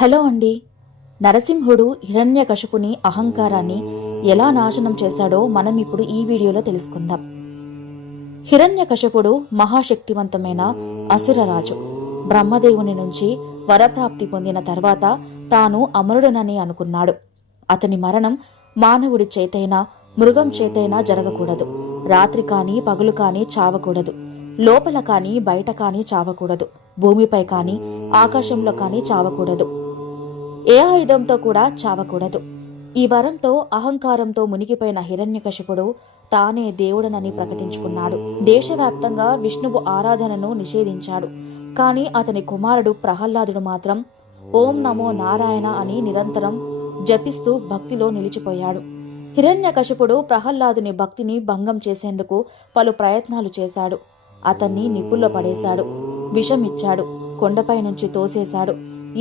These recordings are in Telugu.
హలో అండి. నరసింహుడు హిరణ్యకశిపుని అహంకారాన్ని ఎలా నాశనం చేశాడో మనం ఇప్పుడు ఈ వీడియోలో తెలుసుకుందాం. హిరణ్యకశిపుడు మహాశక్తివంతమైన అసురరాజు. బ్రహ్మదేవుని నుంచి వరప్రాప్తి పొందిన తర్వాత తాను అమరుడనని అనుకున్నాడు. అతని మరణం మానవుడి చేతైనా మృగం చేతైనా జరగకూడదు. రాత్రి కాని పగులు కాని చావకూడదు. లోపల కాని బయట కాని చావకూడదు. భూమిపై కాని ఆకాశంలో కాని చావకూడదు. ఏ ఆయుధంతో కూడా చావకూడదు. ఈ వరంతో అహంకారంతో మునిగిపోయిన హిరణ్యకశిపుడు తానే దేవుడనని ప్రకటించుకున్నాడు. దేశవ్యాప్తంగా విష్ణువు ఆరాధనను నిషేధించాడు. కాని అతని కుమారుడు ప్రహ్లాదుడు మాత్రం ఓం నమో నారాయణ అని నిరంతరం జపిస్తూ భక్తిలో నిలిచిపోయాడు. హిరణ్యకశిపుడు ప్రహ్లాదుని భక్తిని భంగం చేసేందుకు పలు ప్రయత్నాలు చేశాడు. అతన్ని నిప్పుల్లో పడేశాడు, విషమిచ్చాడు, కొండపై నుంచి తోసేశాడు,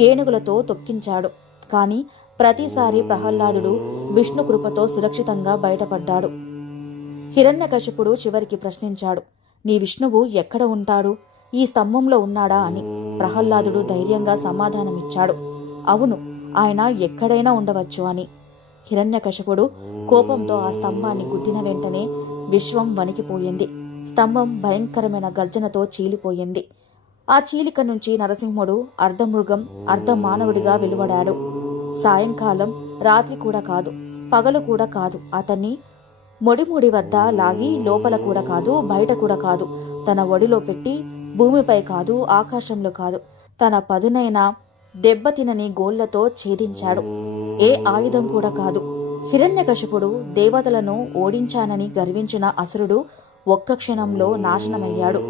ఏనుగులతో తొక్కించాడు. కాని ప్రతిసారి ప్రహ్లాదుడు విష్ణు కృపతో సురక్షితంగా బయటపడ్డాడు. హిరణ్యకశిపుడు చివరికి ప్రశ్నించాడు, నీ విష్ణువు ఎక్కడ ఉంటాడు? ఈ స్తంభంలో ఉన్నాడా అని. ప్రహ్లాదుడు ధైర్యంగా సమాధానమిచ్చాడు, అవును, ఆయన ఎక్కడైనా ఉండవచ్చు అని. హిరణ్యకశిపుడు కోపంతో ఆ స్తంభాన్ని గుద్దిన వెంటనే విశ్వం వణికిపోయింది. స్తంభం భయంకరమైన గర్జనతో చీలిపోయింది. ఆ చీలిక నుంచి నరసింహుడు అర్ధమృగం అర్ధ మానవుడిగా వెలువడాడు. సాయంకాలం రాత్రి కూడా కాదు, పగలు కూడా కాదు. అతన్ని మొడిముడి వద్ద లాగి లోపల కూడా కాదు, బయట కూడా కాదు, తన ఒడిలో పెట్టి భూమిపై కాదు, ఆకాశంలో కాదు, తన పదునైన దెబ్బతినని గోళ్లతో ఛేదించాడు. ఏ ఆయుధం కూడా కాదు. హిరణ్యకశిపుడు దేవతలను ఓడించానని గర్వించిన అసురుడు ఒక్క క్షణంలో నాశనమయ్యాడు.